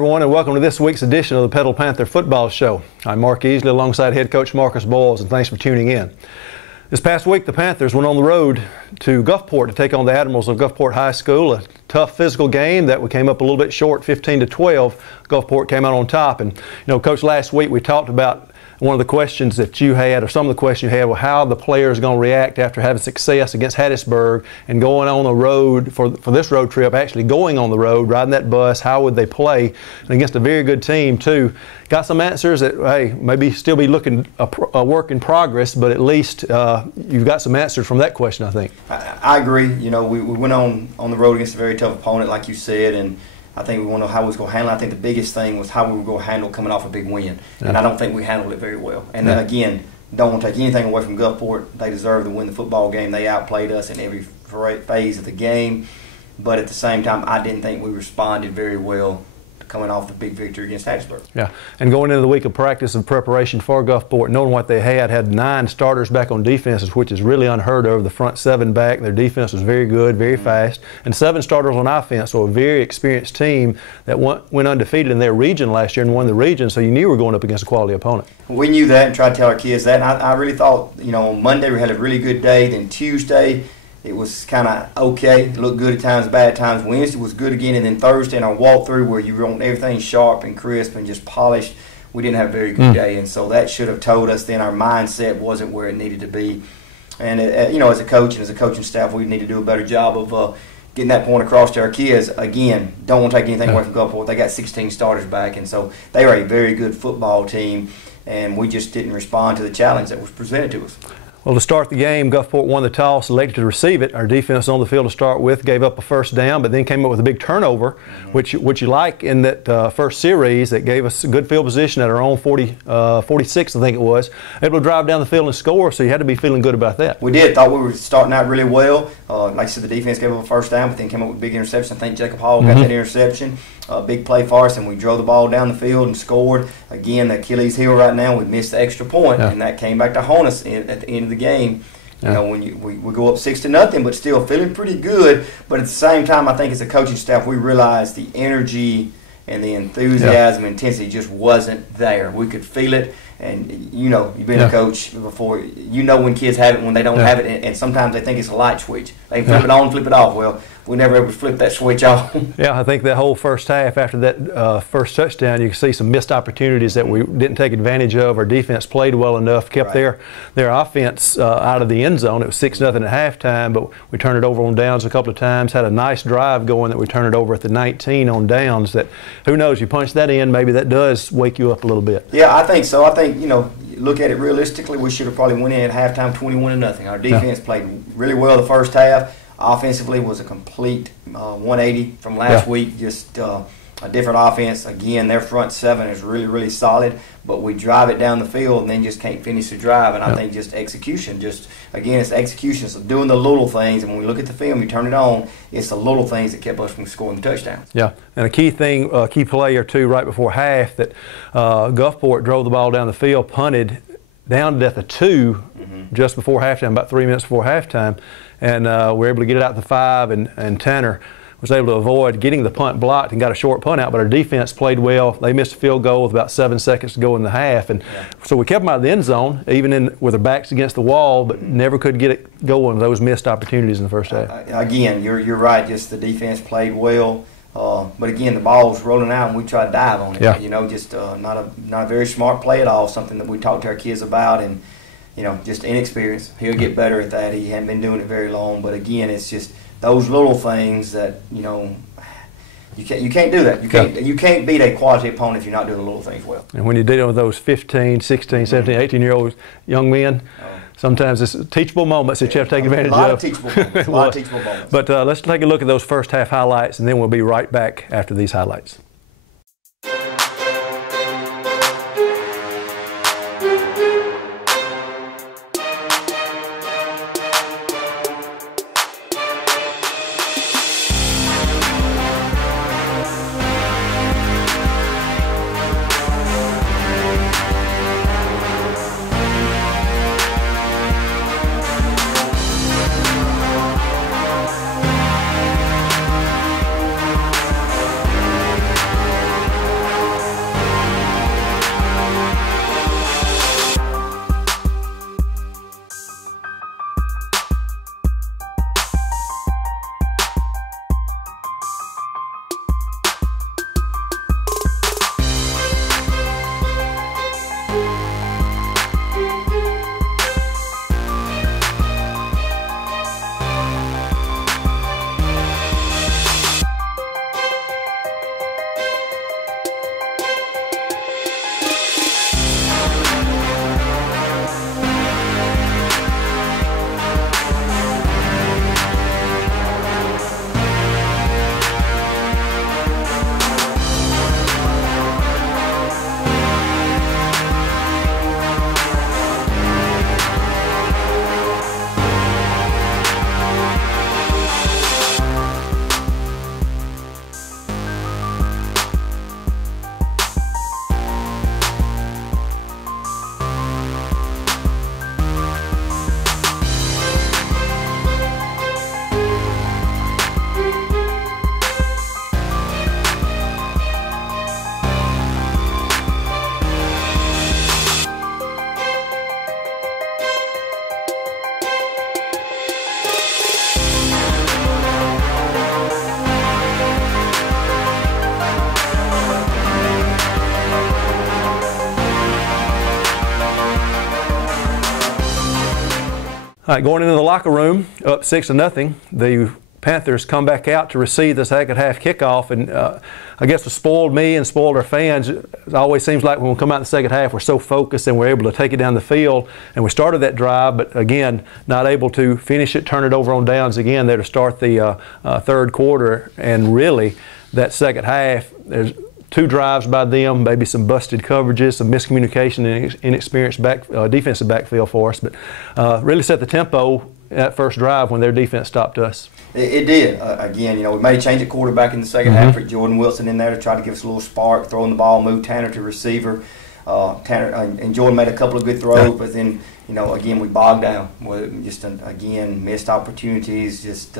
everyone, and welcome to this week's edition of the Petal Panther Football Show. I'm Mark Easley alongside head coach Marcus Boyles, and thanks for tuning in. This past week, the Panthers went on the road to Gulfport to take on the Admirals of Gulfport High School, a tough physical game that we came up a little bit short, 15-12. Gulfport came out on top. And, you know, Coach, last week we talked about one of the questions that you had, or some of the questions you had, were how the players are going to react after having success against Hattiesburg and going on the road for this road trip, actually going on the road, riding that bus. How would they play? And against a very good team, too. Got some answers that, hey, maybe still be looking a work in progress, but at least you've got some answers from that question, I think. I agree. You know, we went on the road against a very tough opponent, like you said, and I think we want to know how we was going to handle it. I think the biggest thing was how we were going to handle coming off a big win. Yeah. And I don't think we handled it very well. And again, don't want to take anything away from Gulfport. They deserve to win the football game. They outplayed us in every phase of the game. But at the same time, I didn't think we responded very well coming off the big victory against Hattiesburg. Yeah, and going into the week of practice and preparation for Gulfport, knowing what they had 9 starters back on defenses, which is really unheard of. The front 7 back, their defense was very good, very fast, and 7 starters on offense, so a very experienced team that went undefeated in their region last year and won the region, so you knew we were going up against a quality opponent. We knew that and tried to tell our kids that, and I really thought, you know, on Monday we had a really good day, then Tuesday it was kind of okay. It looked good at times, bad at times. Wednesday was good again, and then Thursday in our walkthrough where you want everything sharp and crisp and just polished, we didn't have a very good day, and so that should have told us then our mindset wasn't where it needed to be. And you know, as a coach and as a coaching staff, we need to do a better job of getting that point across to our kids. Again, don't want to take anything away from Gulfport. They got 16 starters back, and so they are a very good football team, and we just didn't respond to the challenge that was presented to us. Well, to start the game, Gulfport won the toss, elected to receive it. Our defense on the field to start with gave up a first down, but then came up with a big turnover, which you like in that first series that gave us a good field position at our own 46, I think it was. Able to drive down the field and score, so you had to be feeling good about that. We did. Thought we were starting out really well. Like I said, the defense gave up a first down, but then came up with a big interception. I think Jacob Hall got that interception. Big play for us, and we drove the ball down the field and scored. Again, the Achilles heel right now, we missed the extra point, and that came back to haunt us at the end of the game. You know, when we go up 6-0, but still feeling pretty good. But at the same time, I think as a coaching staff, we realized the energy and the enthusiasm and intensity just wasn't there. We could feel it. And, you know, you've been a coach before. You know when kids have it, when they don't have it. And sometimes they think it's a light switch. They flip it on, flip it off. Well, we never ever flip that switch off. Yeah, I think that whole first half after that first touchdown, you can see some missed opportunities that we didn't take advantage of. Our defense played well enough, kept their offense out of the end zone. It was 6-0 at halftime, but we turned it over on downs a couple of times, had a nice drive going that we turned it over at the 19 on downs. That, who knows, you punch that in, maybe that does wake you up a little bit. Yeah, I think so. I think, you know, look at it realistically, we should have probably went in at halftime 21-0. Our defense played really well the first half. Offensively was a complete 180 from last week, just a different offense. Again, their front 7 is really, really solid, but we drive it down the field and then just can't finish the drive. And I think just execution, again, it's execution. So doing the little things, and when we look at the film, you turn it on, it's the little things that kept us from scoring the touchdown. Yeah, and a key thing, key play or two right before half that Gulfport drove the ball down the field, punted down to death of 2 just before halftime, about 3 minutes before halftime. And we were able to get it out to 5, and Tanner was able to avoid getting the punt blocked and got a short punt out, but our defense played well. They missed a field goal with about 7 seconds to go in the half, and so we kept them out of the end zone, even with their backs against the wall, but never could get it going. Those missed opportunities in the first half. Again, you're right. Just the defense played well, but again, the ball was rolling out, and we tried to dive on it. You know, just not a very smart play at all. Something that we talked to our kids about, and you know, just inexperience. He'll get better at that. He hadn't been doing it very long, but again, it's just those little things that, you know, you can't do that. You can't beat a quality opponent if you're not doing the little things well. And when you're dealing with those 15, 16, 17, 18-year-old young men, sometimes it's teachable moments that you have to take advantage of. A lot of teachable moments. But let's take a look at those first half highlights, and then we'll be right back after these highlights. All right, going into the locker room, up 6-0, the Panthers come back out to receive the second half kickoff, and I guess what spoiled me and spoiled our fans, it always seems like when we come out in the second half, we're so focused and we're able to take it down the field, and we started that drive, but again, not able to finish it, turn it over on downs again there to start the third quarter, and really that second half, there's 2 drives by them, maybe some busted coverages, some miscommunication and inexperienced defensive backfield for us, but really set the tempo that first drive when their defense stopped us. It did. Again, we made a change at quarterback in the second half. Put Jordan Wilson in there to try to give us a little spark, throwing the ball, move Tanner to receiver. Tanner and Jordan made a couple of good throws, but then, again, we bogged down with just, again, missed opportunities, just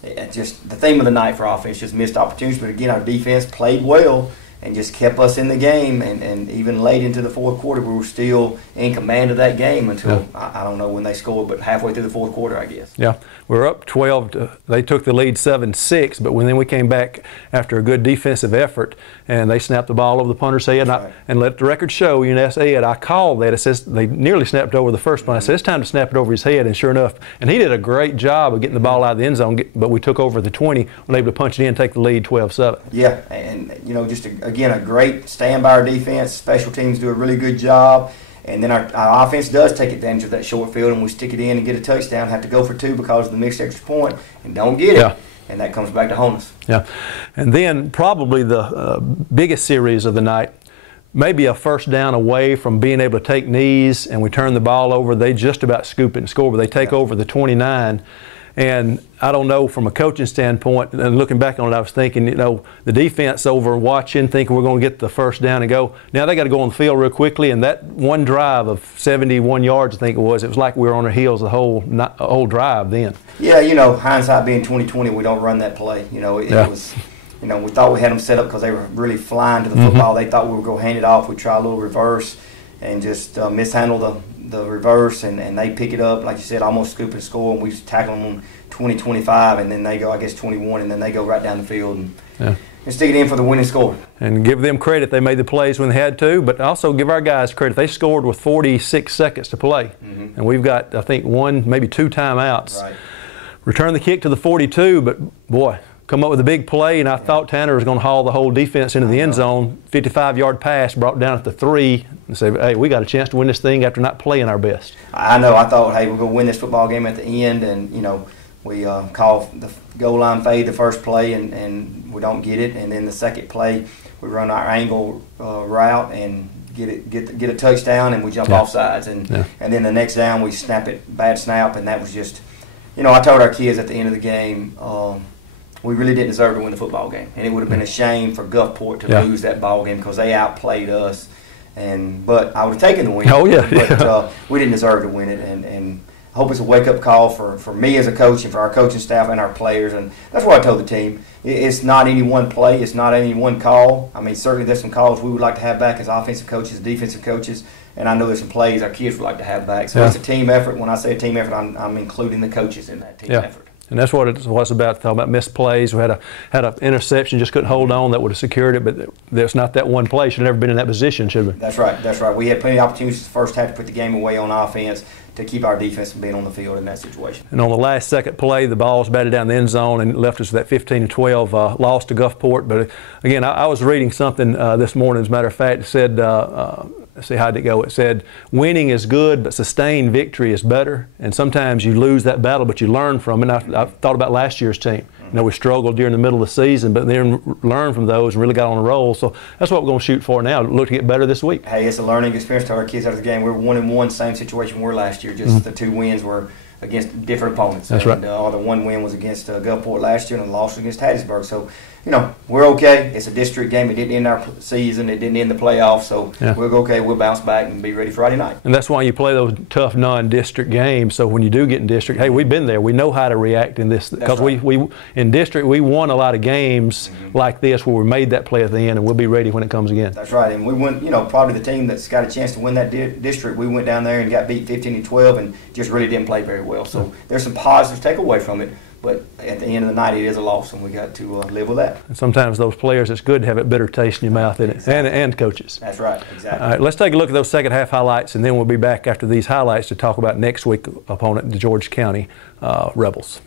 the theme of the night for offense, just missed opportunities. But again, our defense played well and just kept us in the game, and even late into the fourth quarter, we were still in command of that game until, I don't know when they scored, but halfway through the fourth quarter, I guess. Yeah, we were up 12. They took the lead 7-6, but then we came back after a good defensive effort, and they snapped the ball over the punter's head. And let the record show, Ed, I called that. It says they nearly snapped over the first one. I said, it's time to snap it over his head, and sure enough, and he did a great job of getting the ball out of the end zone, but we took over the 20, were able to punch it in and take the lead 12-7. Yeah, and, just again, a great stand by our defense. Special teams do a really good job. And then our offense does take advantage of that short field, and we stick it in and get a touchdown, have to go for 2 because of the missed extra point, and don't get it. Yeah. And that comes back to haunt us. Yeah. And then probably the biggest series of the night, maybe a first down away from being able to take knees, and we turn the ball over. They just about scoop it and score, but they take over the 29. And I don't know, from a coaching standpoint, and looking back on it, I was thinking, the defense over watching, thinking we're going to get the first down and go. Now they got to go on the field real quickly, and that one drive of 71 yards, I think it was like we were on our heels the whole drive then. Yeah, hindsight being 20/20, we don't run that play. It was, we thought we had them set up because they were really flying to the football. They thought we were going to hand it off. We try a little reverse and just mishandle the reverse, and they pick it up, like you said, almost scoop and score, and we tackle them 20-25, and then they go, I guess, 21, and then they go right down the field and stick it in for the winning score. And give them credit. They made the plays when they had to, but also give our guys credit. They scored with 46 seconds to play, and we've got, I think, 1, maybe 2 timeouts. Right. Return the kick to the 42, but boy, come up with a big play, and I thought Tanner was going to haul the whole defense into the end zone. 55-yard pass brought down at the 3, and say, hey, we got a chance to win this thing after not playing our best. I know. I thought, hey, we're going to win this football game at the end, and we call the goal line fade the first play, and we don't get it, and then the second play we run our angle route and get a touchdown, and we jump off sides, and then the next down we snap it, bad snap, and that was just, I told our kids at the end of the game, we really didn't deserve to win the football game, and it would have been a shame for Gulfport to lose that ball game because they outplayed us. But I would have taken the win. Oh yeah. But we didn't deserve to win it, and I hope it's a wake-up call for me as a coach and for our coaching staff and our players. And that's what I told the team. It's not any one play. It's not any one call. I mean, certainly there's some calls we would like to have back as offensive coaches, defensive coaches, and I know there's some plays our kids would like to have back. So it's a team effort. When I say a team effort, I'm including the coaches in that team effort. And that's what it's about. Talking about missed plays. We had an interception, just couldn't hold on. That would have secured it, but there's not that one play. Should have never been in that position, should we? That's right. That's right. We had plenty of opportunities the first half to put the game away on offense to keep our defense from being on the field in that situation. And on the last second play, the ball was batted down the end zone and left us with that 15-12 loss to Gulfport. But again, I was reading something this morning, as a matter of fact, it said, let's see, how did it go? It said, winning is good, but sustained victory is better. And sometimes you lose that battle, but you learn from it. And I thought about last year's team. We struggled during the middle of the season, but then learned from those and really got on a roll. So that's what we're going to shoot for now. Look to get better this week. Hey, it's a learning experience to our kids out of the game. We're 1-1, same situation we were last year. Just the 2 wins were against different opponents. That's right. The 1 win was against Gulfport last year, and the loss was against Hattiesburg. So, we're okay. It's a district game. It didn't end our season. It didn't end the playoffs. So we're okay. We'll bounce back and be ready Friday night. And that's why you play those tough non-district games. So when you do get in district, hey, we've been there. We know how to react in this. Because we in district, we won a lot of games like this where we made that play at the end, and we'll be ready when it comes again. That's right. And we went, probably the team that's got a chance to win that district, we went down there and got beat 15-12 and just really didn't play very well. So there's some positives to take away from it. But at the end of the night, it is a loss, and we got to live with that. And sometimes those players, it's good to have a bitter taste in your mouth, isn't it? Exactly. And coaches. That's right, exactly. All right, let's take a look at those second half highlights, and then we'll be back after these highlights to talk about next week's opponent, the George County Rebels.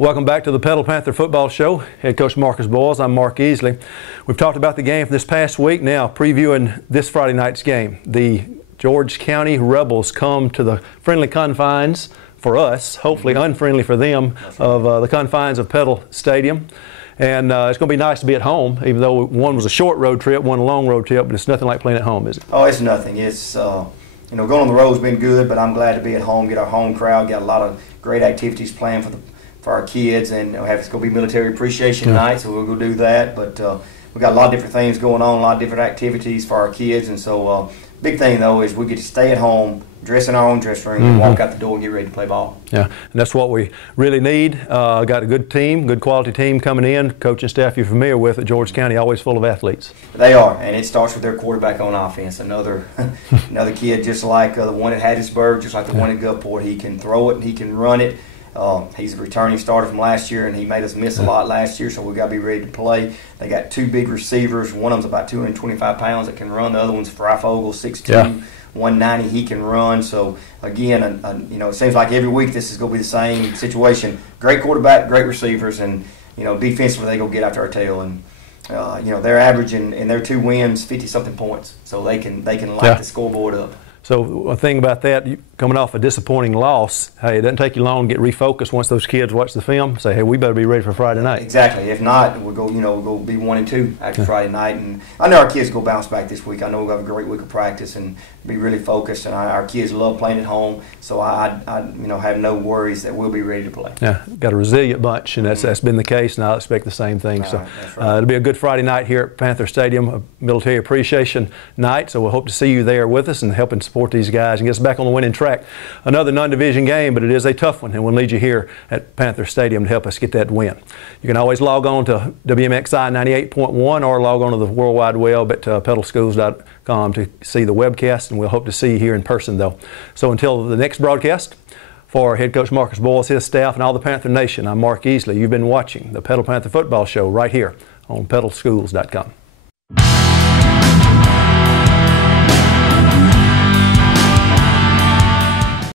Welcome back to the Petal Panther Football Show. Head Coach Marcus Boyles. I'm Mark Easley. We've talked about the game for this past week. Now previewing this Friday night's game. The George County Rebels come to the friendly confines for us, hopefully unfriendly for them, of the confines of Petal Stadium. And it's going to be nice to be at home, even though one was a short road trip, one a long road trip, but it's nothing like playing at home, is it? Oh, it's nothing. It's, you know, going on the road's been good, but I'm glad to be at home, get our home crowd, got a lot of great activities planned for our kids, and it's going to be Military Appreciation Night, so we'll go do that. But we've got a lot of different things going on, a lot of different activities for our kids, and so big thing though is we get to stay at home, dress in our own dress room, and walk out the door and get ready to play ball. Yeah, and that's what we really need. Got a good team, good quality team coming in. Coaching staff you're familiar with at George County, always full of athletes. They are, and it starts with their quarterback on offense. Another kid just like the one at Hattiesburg, just like the one at Gulfport. He can throw it and he can run it. He's a returning starter from last year, and he made us miss a lot last year, so we've got to be ready to play. They got two big receivers. One of them's about 225 pounds that can run. The other one's Fry Fogel, 6'2", 190. He can run. So, again, you know, it seems like every week this is going to be the same situation. Great quarterback, great receivers, and, you know, defensively they go get after our tail. And, you know, they're averaging, in their 2 wins, 50-something points. So they can light the scoreboard up. So one thing about that, coming off a disappointing loss, hey, it doesn't take you long to get refocused once those kids watch the film. Say, hey, we better be ready for Friday night. Exactly. If not, we'll go. You know, we'll go be 1-2 after Friday night. And I know our kids will bounce back this week. I know we'll have a great week of practice and be really focused, and our kids love playing at home. So I have no worries that we'll be ready to play. Yeah, got a resilient bunch, and that's been the case, and I'll expect the same thing. So right. It'll be a good Friday night here at Panther Stadium, a military appreciation night. So we'll hope to see you there with us and helping support these guys and get us back on the winning track. Another non-division game, but it is a tough one, and we'll need you here at Panther Stadium to help us get that win. You can always log on to WMXI 98.1 or log on to the World Wide Web at petalschools.com to see the webcast, and we'll hope to see you here in person, though. So until the next broadcast, for head coach Marcus Boyles, his staff, and all the Panther Nation, I'm Mark Easley. You've been watching the Petal Panther Football Show right here on petalschools.com.